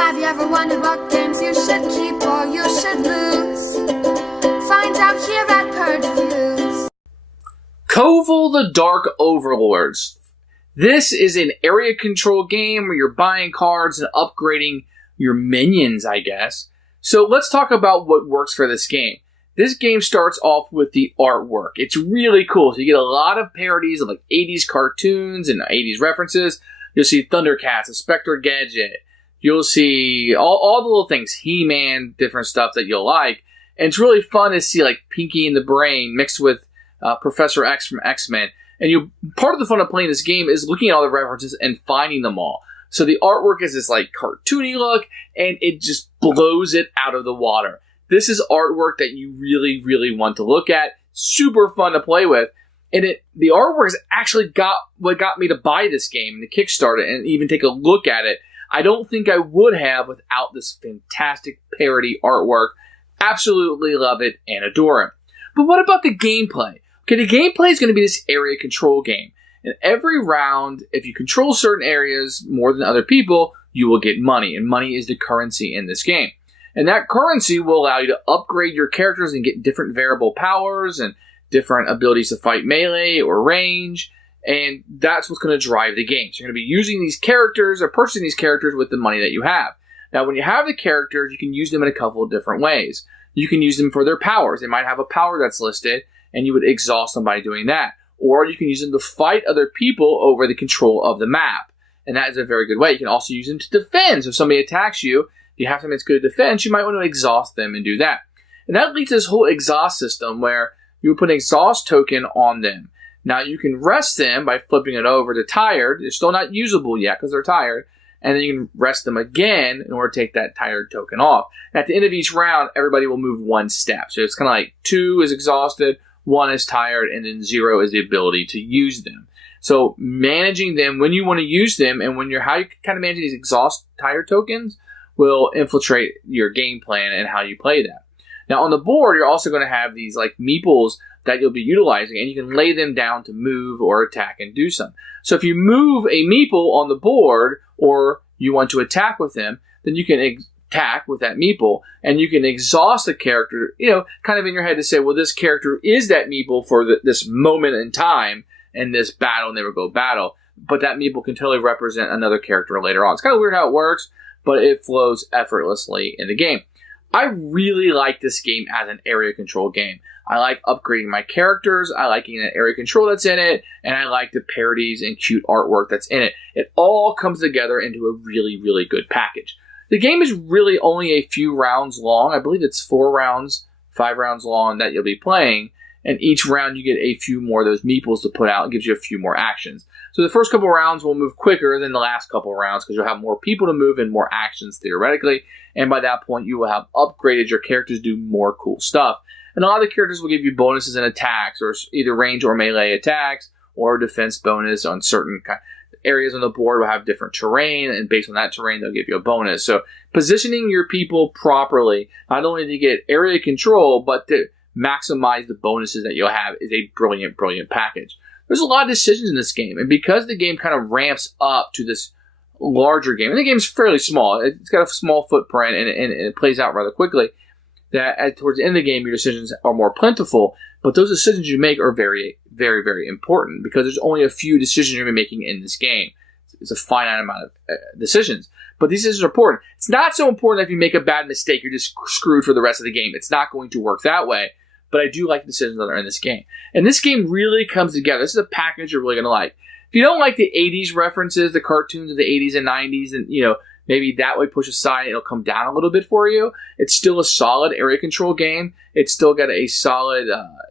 Have you ever wondered what games you should keep or you should lose? Find out here at Purge Reviews. Covil the Dark Overlords. This is an area control game where you're buying cards and upgrading your minions, I guess. So let's talk about what works for this game. This game starts off with the artwork. It's really cool. So you get a lot of parodies of like 80s cartoons and 80s references. You'll see Thundercats, Inspector Gadget. You'll see all the little things, He-Man, different stuff that you'll like. And it's really fun to see like Pinky and the Brain mixed with Professor X from X-Men. And part of the fun of playing this game is looking at all the references and finding them all. So the artwork is this like cartoony look, and it just blows it out of the water. This is artwork that you really, really want to look at. Super fun to play with. And the artwork has actually what got me to buy this game, the Kickstarter, and even take a look at it. I don't think I would have without this fantastic parody artwork. Absolutely love it and adore it. But what about the gameplay? Okay, the gameplay is going to be this area control game. And every round, if you control certain areas more than other people, you will get money. And money is the currency in this game. And that currency will allow you to upgrade your characters and get different variable powers and different abilities to fight melee or range. And that's what's going to drive the game. So you're going to be using these characters or purchasing these characters with the money that you have. Now, when you have the characters, you can use them in a couple of different ways. You can use them for their powers. They might have a power that's listed, and you would exhaust them by doing that. Or you can use them to fight other people over the control of the map. And that is a very good way. You can also use them to defend. So if somebody attacks you, if you have something that's good at defense, you might want to exhaust them and do that. And that leads to this whole exhaust system where you would put an exhaust token on them. Now, you can rest them by flipping it over to tired. They're still not usable yet because they're tired. And then you can rest them again in order to take that tired token off. And at the end of each round, everybody will move one step. So it's kind of like 2 is exhausted, 1 is tired, and then 0 is the ability to use them. So managing them when you want to use them and how you kind of manage these exhaust tired tokens will infiltrate your game plan and how you play that. Now, on the board, you're also going to have these like meeples that you'll be utilizing, and you can lay them down to move or attack and do something. So if you move a meeple on the board or you want to attack with them, then you can attack with that meeple, and you can exhaust the character, kind of in your head to say, well, this character is that meeple for this moment in time in this battle, never go battle, but that meeple can totally represent another character later on. It's kind of weird how it works, but it flows effortlessly in the game. I really like this game as an area control game. I like upgrading my characters, I like getting that area control that's in it, and I like the parodies and cute artwork that's in it. It all comes together into a really, really good package. The game is really only a few rounds long. I believe it's 4 rounds, 5 rounds long that you'll be playing, and each round you get a few more of those meeples to put out. It gives you a few more actions. So the first couple rounds will move quicker than the last couple rounds because you'll have more people to move and more actions theoretically, and by that point you will have upgraded your characters to do more cool stuff. And a lot of the characters will give you bonuses and attacks, or either range or melee attacks, or defense bonus on certain areas on the board will have different terrain, and based on that terrain, they'll give you a bonus. So positioning your people properly, not only to get area control, but to maximize the bonuses that you'll have is a brilliant, brilliant package. There's a lot of decisions in this game, and because the game kind of ramps up to this larger game, and the game's fairly small, it's got a small footprint, and it plays out rather quickly, that towards the end of the game, your decisions are more plentiful, but those decisions you make are very, very, very important because there's only a few decisions you're going to be making in this game. It's a finite amount of decisions, but these decisions are important. It's not so important that if you make a bad mistake, you're just screwed for the rest of the game. It's not going to work that way, but I do like the decisions that are in this game. And this game really comes together. This is a package you're really going to like. If you don't like the 80s references, the cartoons of the 80s and 90s, and maybe that way push aside, it'll come down a little bit for you. It's still a solid area control game. It's still got a solid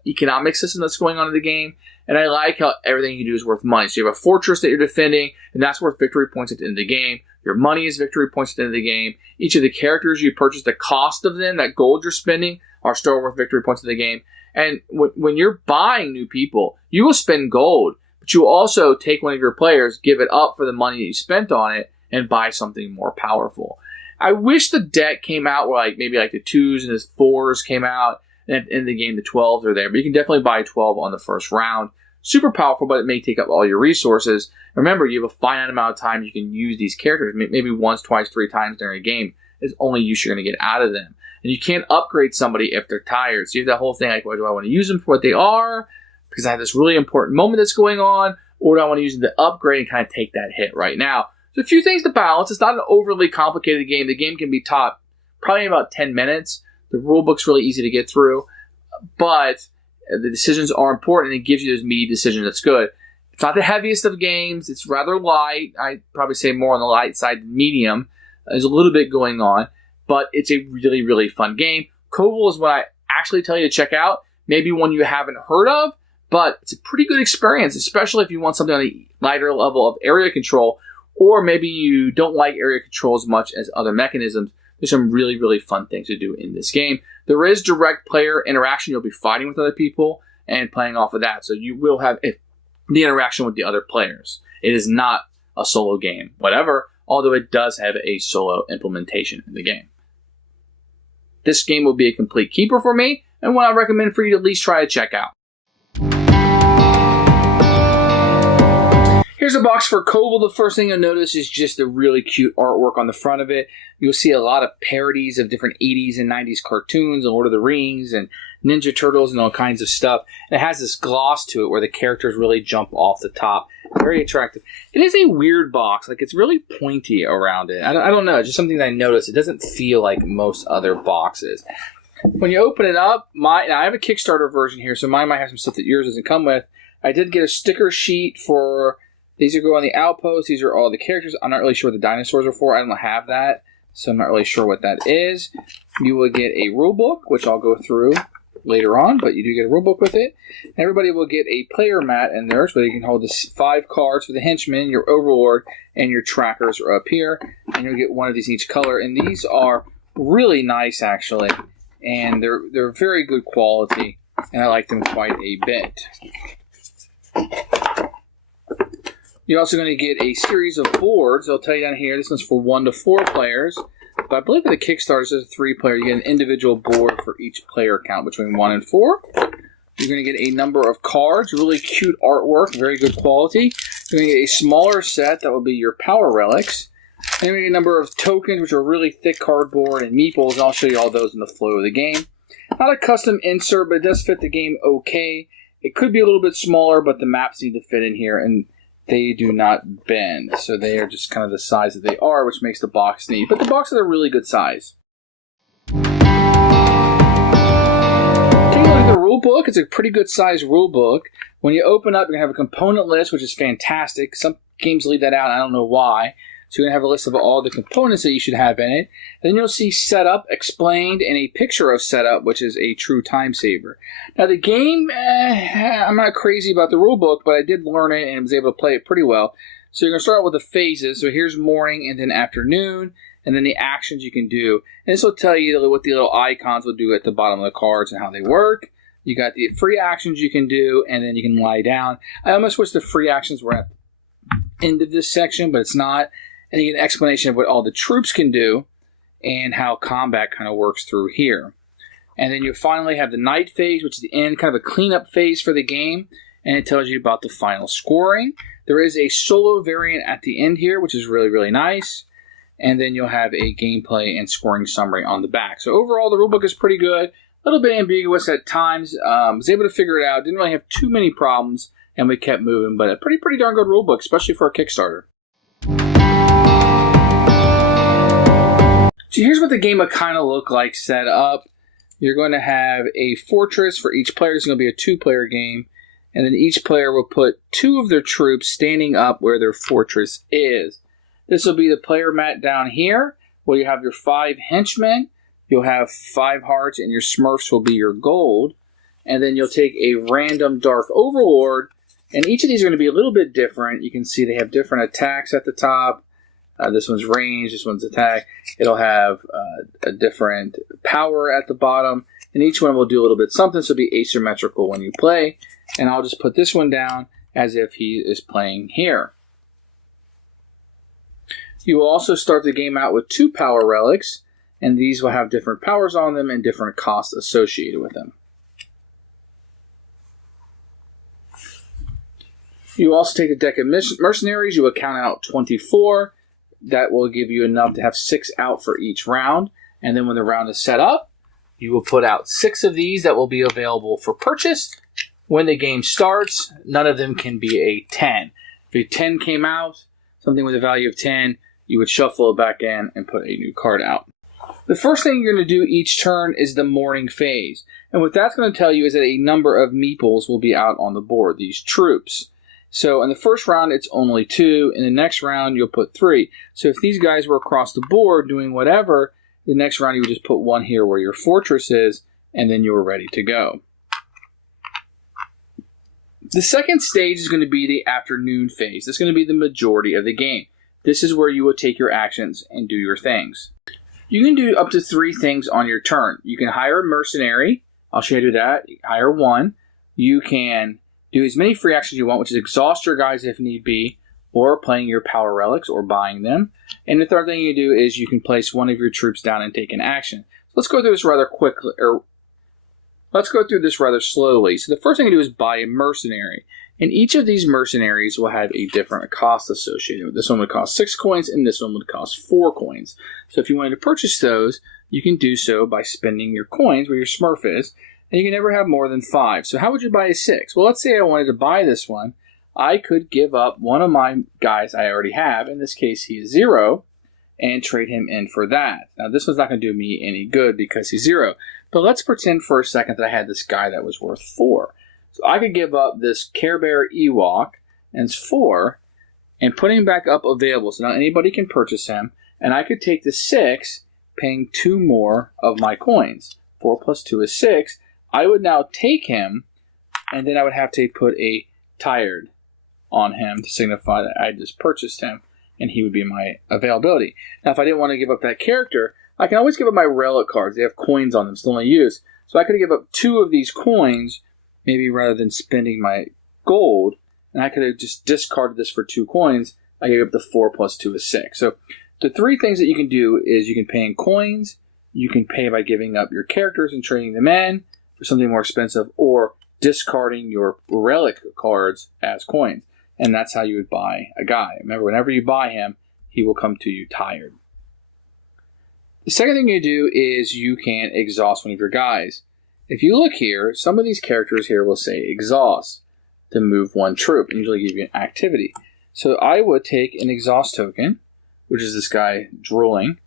economic system that's going on in the game. And I like how everything you do is worth money. So you have a fortress that you're defending, and that's worth victory points at the end of the game. Your money is victory points at the end of the game. Each of the characters you purchase, the cost of them, that gold you're spending, are still worth victory points in the game. And when you're buying new people, you will spend gold, but you will also take one of your players, give it up for the money that you spent on it, and buy something more powerful. I wish the deck came out where maybe the 2s and the 4s came out, and in the game the 12s are there. But you can definitely buy 12 on the first round. super powerful, but it may take up all your resources. Remember, you have a finite amount of time you can use these characters. Maybe once, twice, 3 times during a game is only use you're going to get out of them. And you can't upgrade somebody if they're tired. So you have that whole thing like, well, do I want to use them for what they are? Because I have this really important moment that's going on. Or do I want to use them to upgrade and kind of take that hit right now? So a few things to balance. It's not an overly complicated game. The game can be taught probably in about 10 minutes. The rulebook's really easy to get through. But the decisions are important, and it gives you those meaty decisions. That's good. It's not the heaviest of games. It's rather light. I'd probably say more on the light side than medium. There's a little bit going on. But it's a really, really fun game. Covil is what I actually tell you to check out. Maybe one you haven't heard of. But it's a pretty good experience, especially if you want something on the lighter level of area control, or maybe you don't like area control as much as other mechanisms. There's some really, really fun things to do in this game. There is direct player interaction. You'll be fighting with other people and playing off of that. So you will have the interaction with the other players. It is not a solo game, whatever, although it does have a solo implementation in the game. This game will be a complete keeper for me, and one I recommend for you to at least try to check out. Here's a box for Covil. The first thing you'll notice is just the really cute artwork on the front of it. You'll see a lot of parodies of different 80s and 90s cartoons and Lord of the Rings and Ninja Turtles and all kinds of stuff. And it has this gloss to it where the characters really jump off the top. Very attractive. It is a weird box. Like, it's really pointy around it. I don't know. It's just something that I noticed. It doesn't feel like most other boxes. When you open it up, now I have a Kickstarter version here, so mine might have some stuff that yours doesn't come with. I did get a sticker sheet for... These are go on the outpost. These are all the characters. I'm not really sure what the dinosaurs are for. I don't have that, so I'm not really sure what that is. You will get a rulebook, which I'll go through later on, but you do get a rulebook with it. Everybody will get a player mat in there, so you can hold the 5 cards for the henchmen, your overlord, and your trackers are up here. And you'll get one of these in each color. And these are really nice, actually, and they're very good quality, and I like them quite a bit. You're also going to get a series of boards. I'll tell you down here, this one's for 1 to 4 players. But I believe with the Kickstarter, it's a 3-player. You get an individual board for each player count between 1 and 4. You're going to get a number of cards, really cute artwork, very good quality. You're going to get a smaller set that will be your power relics. And you're going to get a number of tokens, which are really thick cardboard, and meeples. And I'll show you all those in the flow of the game. Not a custom insert, but it does fit the game okay. It could be a little bit smaller, but the maps need to fit in here. And they do not bend, so they are just kind of the size that they are, which makes the box neat. But the boxes are really good size. Taking a look at the rule book, it's a pretty good size rule book. When you open up, you're going to have a component list, which is fantastic. Some games leave that out, I don't know why. So you're going to have a list of all the components that you should have in it. Then you'll see setup explained and a picture of setup, which is a true time saver. Now the game, I'm not crazy about the rulebook, but I did learn it and was able to play it pretty well. So you're going to start with the phases. So here's morning and then afternoon, and then the actions you can do. And this will tell you what the little icons will do at the bottom of the cards and how they work. You got the free actions you can do, and then you can lie down. I almost wish the free actions were at the end of this section, but it's not. And you get an explanation of what all the troops can do and how combat kind of works through here. And then you finally have the night phase, which is the end, kind of a cleanup phase for the game. And it tells you about the final scoring. There is a solo variant at the end here, which is really, really nice. And then you'll have a gameplay and scoring summary on the back. So overall, the rulebook is pretty good. A little bit ambiguous at times. Was able to figure it out. Didn't really have too many problems, and we kept moving. But a pretty darn good rulebook, especially for a Kickstarter. So here's what the game will kind of look like set up. You're going to have a fortress for each player. It's going to be a 2-player game. And then each player will put 2 of their troops standing up where their fortress is. This will be the player mat down here, where you have your 5 henchmen. You'll have 5 hearts, and your smurfs will be your gold. And then you'll take a random dark overlord. And each of these are going to be a little bit different. You can see they have different attacks at the top. This one's range, this one's attack. It'll have a different power at the bottom, and each one will do a little bit something, so it'll be asymmetrical when you play. And I'll just put this one down as if he is playing here. You will also start the game out with 2 power relics, and these will have different powers on them and different costs associated with them. You also take the deck of mercenaries. You will count out 24. That will give you enough to have 6 out for each round. And then when the round is set up, you will put out 6 of these that will be available for purchase. When the game starts, none of them can be a 10. If a 10 came out, something with a value of 10, you would shuffle it back in and put a new card out. The first thing you're going to do each turn is the morning phase. And what that's going to tell you is that a number of meeples will be out on the board, these troops. So in the first round, it's only 2. In the next round, you'll put 3. So if these guys were across the board doing whatever, the next round you would just put 1 here where your fortress is, and then you're ready to go. The second stage is going to be the afternoon phase. This is going to be the majority of the game. This is where you will take your actions and do your things. You can do up to 3 things on your turn. You can hire a mercenary. I'll show you how to do that. Hire 1. You can do as many free actions you want, which is exhaust your guys if need be, or playing your power relics or buying them. And the third thing you do is you can place 1 of your troops down and take an action. So let's go through this rather quickly, or let's go through this rather slowly. So the first thing you do is buy a mercenary. And each of these mercenaries will have a different cost associated with it. This one would cost 6 coins, and this one would cost 4 coins. So if you wanted to purchase those, you can do so by spending your coins where your smurf is, and you can never have more than 5. So how would you buy a 6? Well, let's say I wanted to buy this one. I could give up one of my guys I already have. In this case, he is 0, and trade him in for that. Now, this one's not going to do me any good because he's 0. But let's pretend for a second that I had this guy that was worth 4. So I could give up this Care Bear Ewok, and it's 4, and put him back up available. So now anybody can purchase him. And I could take the 6, paying 2 more of my coins. 4 plus 2 is 6. I would now take him, and then I would have to put a tired on him to signify that I just purchased him, and he would be my availability. Now, if I didn't want to give up that character, I can always give up my relic cards. They have coins on them, still only use. So I could give up 2 of these coins, maybe rather than spending my gold, and I could have just discarded this for 2 coins. I gave up the 4 plus 2 is 6. So the 3 things that you can do is you can pay in coins, you can pay by giving up your characters and trading them in for something more expensive, or discarding your relic cards as coins. And that's how you would buy a guy. Remember, whenever you buy him, he will come to you tired. The second thing you do is you can exhaust one of your guys. If you look here, some of these characters here will say exhaust to move 1 troop, and usually give you an activity. So I would take an exhaust token, which is this guy drooling,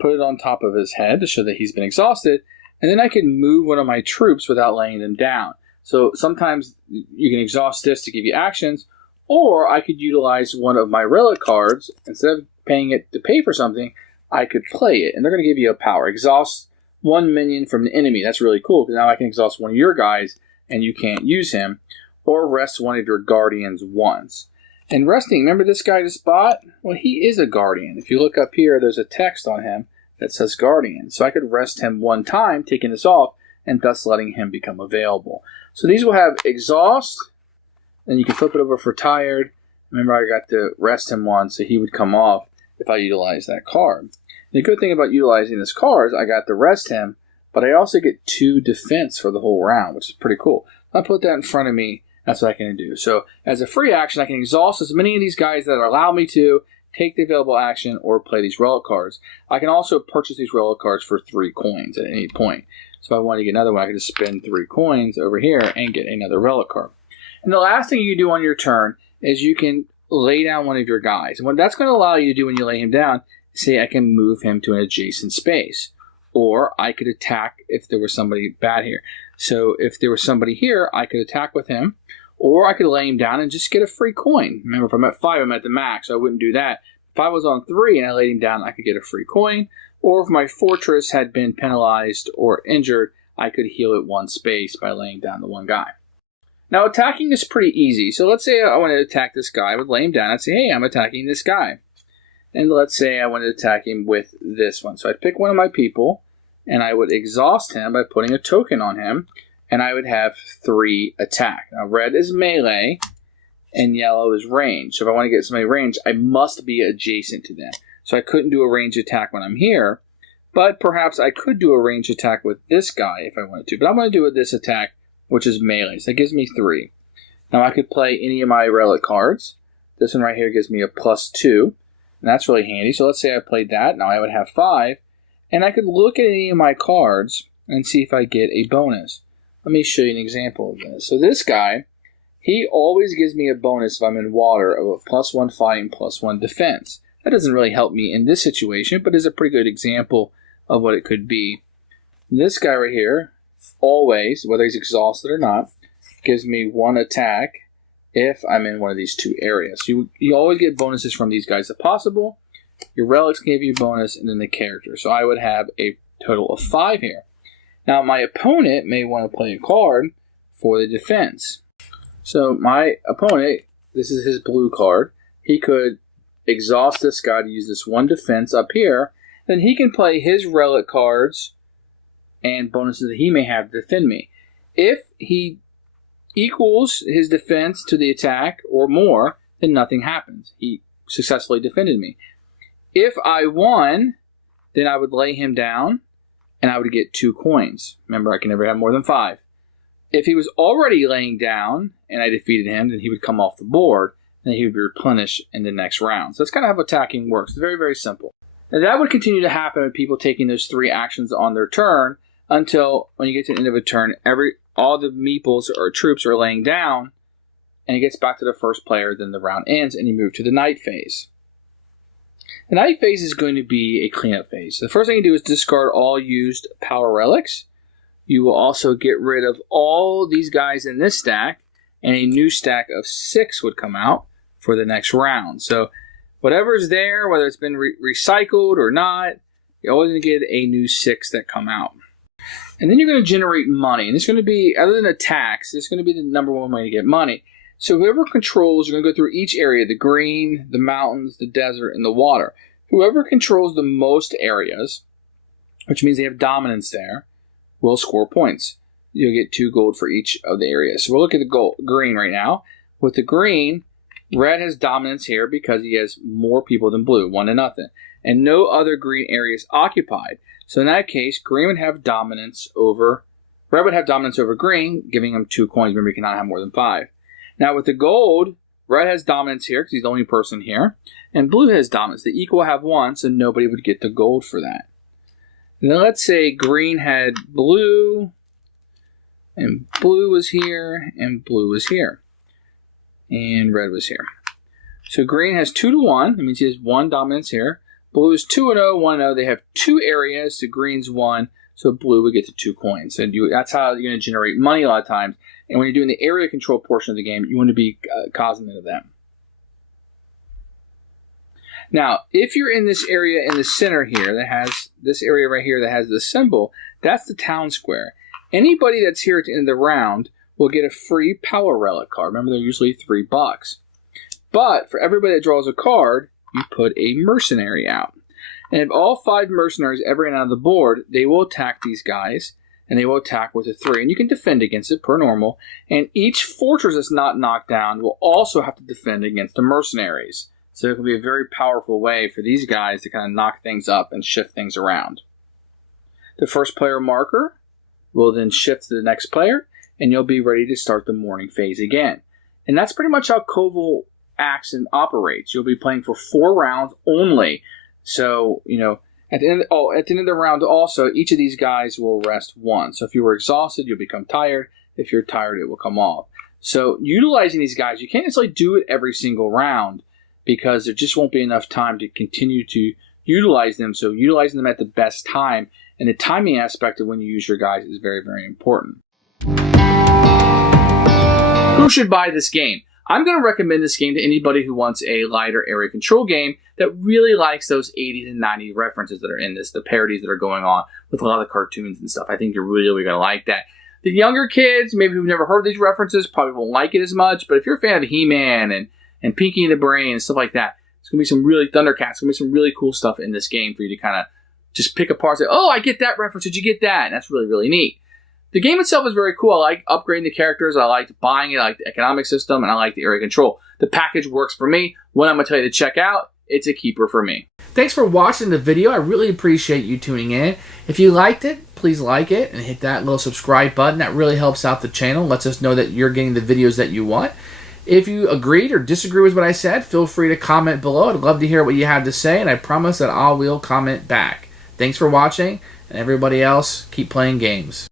put it on top of his head to show that he's been exhausted, and then I can move one of my troops without laying them down. So sometimes you can exhaust this to give you actions, or I could utilize one of my relic cards. Instead of paying it to pay for something, I could play it, and they're going to give you a power. Exhaust 1 minion from the enemy. That's really cool, because now I can exhaust one of your guys, and you can't use him. Or rest one of your guardians once. And resting, remember this guy just bought? Well, he is a guardian. If you look up here, there's a text on him that says guardian. So I could rest him 1 time, taking this off, and thus letting him become available. So these will have exhaust, and you can flip it over for tired. Remember, I got to rest him once, so he would come off if I utilize that card. The good thing about utilizing this card is I got to rest him, but I also get 2 defense for the whole round, which is pretty cool. I put that in front of me. That's what I can do. So as a free action, I can exhaust as many of these guys that allow me to take the available action or play these relic cards. I can also purchase these relic cards for 3 coins at any point. So if I want to get another one, I can just spend 3 coins over here and get another relic card. And the last thing you do on your turn is you can lay down one of your guys. And what that's going to allow you to do when you lay him down is say I can move him to an adjacent space. Or I could attack if there was somebody bad here. So if there was somebody here, I could attack with him. Or I could lay him down and just get a free coin. Remember, if I'm at 5, I'm at the max, so I wouldn't do that. If I was on 3 and I laid him down, I could get a free coin. Or if my fortress had been penalized or injured, I could heal it 1 space by laying down the 1 guy. Now, attacking is pretty easy. So let's say I wanted to attack this guy. I would lay him down and say, hey, I'm attacking this guy. And let's say I wanted to attack him with this one. So I'd pick one of my people, and I would exhaust him by putting a token on him, and I would have 3 attack. Now, red is melee, and yellow is range. So if I want to get somebody range, I must be adjacent to them. So I couldn't do a range attack when I'm here, but perhaps I could do a range attack with this guy if I wanted to. But I'm going to do it with this attack, which is melee. So that gives me 3. Now I could play any of my relic cards. This one right here gives me a +2, and that's really handy. So let's say I played that. Now I would have 5, and I could look at any of my cards and see if I get a bonus. Let me show you an example of this. So this guy, he always gives me a bonus if I'm in water of a +1 fighting, +1 defense. That doesn't really help me in this situation, but is a pretty good example of what it could be. This guy right here, always, whether he's exhausted or not, gives me 1 attack if I'm in one of these 2 areas. You always get bonuses from these guys if possible. Your relics can give you a bonus, and then the character. So I would have a total of 5 here. Now my opponent may want to play a card for the defense. So my opponent, this is his blue card. He could exhaust this guy to use this 1 defense up here. Then he can play his relic cards and bonuses that he may have to defend me. If he equals his defense to the attack or more, then nothing happens. He successfully defended me. If I won, then I would lay him down and I would get 2 coins. Remember, I can never have more than 5. If he was already laying down and I defeated him, then he would come off the board and he would be replenished in the next round. So that's kind of how attacking works. It's very, very simple. And that would continue to happen with people taking those 3 actions on their turn until when you get to the end of a turn, all the meeples or troops are laying down and it gets back to the first player, then the round ends and you move to the night phase. The night phase is going to be a cleanup phase. So the first thing you do is discard all used power relics. You will also get rid of all these guys in this stack, and a new stack of 6 would come out for the next round. So whatever's there, whether it's been recycled or not, you're always going to get a new 6 that come out. And then you're going to generate money. And it's going to be, other than a tax, it's going to be the number 1 way to get money. So whoever controls, you're going to go through each area, the green, the mountains, the desert, and the water. Whoever controls the most areas, which means they have dominance there, will score points. You'll get 2 gold for each of the areas. So we'll look at the green right now. With the green, red has dominance here because he has more people than blue, 1-0. And no other green area is occupied. So in that case, green would have dominance over, red would have dominance over green, giving him 2 coins. Remember, you cannot have more than 5. Now with the gold, red has dominance here because he's the only person here. And blue has dominance. They equal have 1, so nobody would get the gold for that. And then let's say green had blue, and blue was here, and blue was here. And red was here. So green has 2-1. That means he has 1 dominance here. Blue is 2-0, 1-0. They have 2 areas, so green's 1. So blue would get the 2 coins. And that's how you're going to generate money a lot of times. And when you're doing the area control portion of the game, you want to be cognizant of them. Now, if you're in this area in the center here that has this area right here that has the symbol, that's the town square. Anybody that's here at the end of the round will get a free power relic card. Remember, they're usually $3. But for everybody that draws a card, you put a mercenary out. And if all 5 mercenaries ever get out of the board, they will attack these guys, and they will attack with a 3. And you can defend against it per normal. And each fortress that's not knocked down will also have to defend against the mercenaries. So it can be a very powerful way for these guys to kind of knock things up and shift things around. The first player marker will then shift to the next player, and you'll be ready to start the morning phase again. And that's pretty much how Covil acts and operates. You'll be playing for 4 rounds only. So, at the end of the round also, each of these guys will rest 1. So if you were exhausted, you'll become tired. If you're tired, it will come off. So utilizing these guys, you can't necessarily do it every single round because there just won't be enough time to continue to utilize them. So utilizing them at the best time and the timing aspect of when you use your guys is very, very important. Who should buy this game? I'm going to recommend this game to anybody who wants a lighter area control game that really likes those 80s and 90s references that are in this, the parodies that are going on with a lot of cartoons and stuff. I think you're really going to like that. The younger kids, maybe who've never heard of these references, probably won't like it as much, but if you're a fan of He-Man and Pinky and the Brain and stuff like that, it's going to be some really Thundercats, going to be some really cool stuff in this game for you to kind of just pick apart and say, oh, I get that reference, did you get that? And that's really, really neat. The game itself is very cool. I like upgrading the characters. I like buying it. I like the economic system. And I like the area control. The package works for me. What I'm going to tell you to check out, it's a keeper for me. Thanks for watching the video. I really appreciate you tuning in. If you liked it, please please like it and hit that little subscribe button. That really helps out the channel, lets us know that you're getting the videos that you want. If you agreed or disagree with what I said, feel free to comment below. I'd love to hear what you have to say, and I promise that I will comment back. Thanks for watching, and everybody else, keep playing games.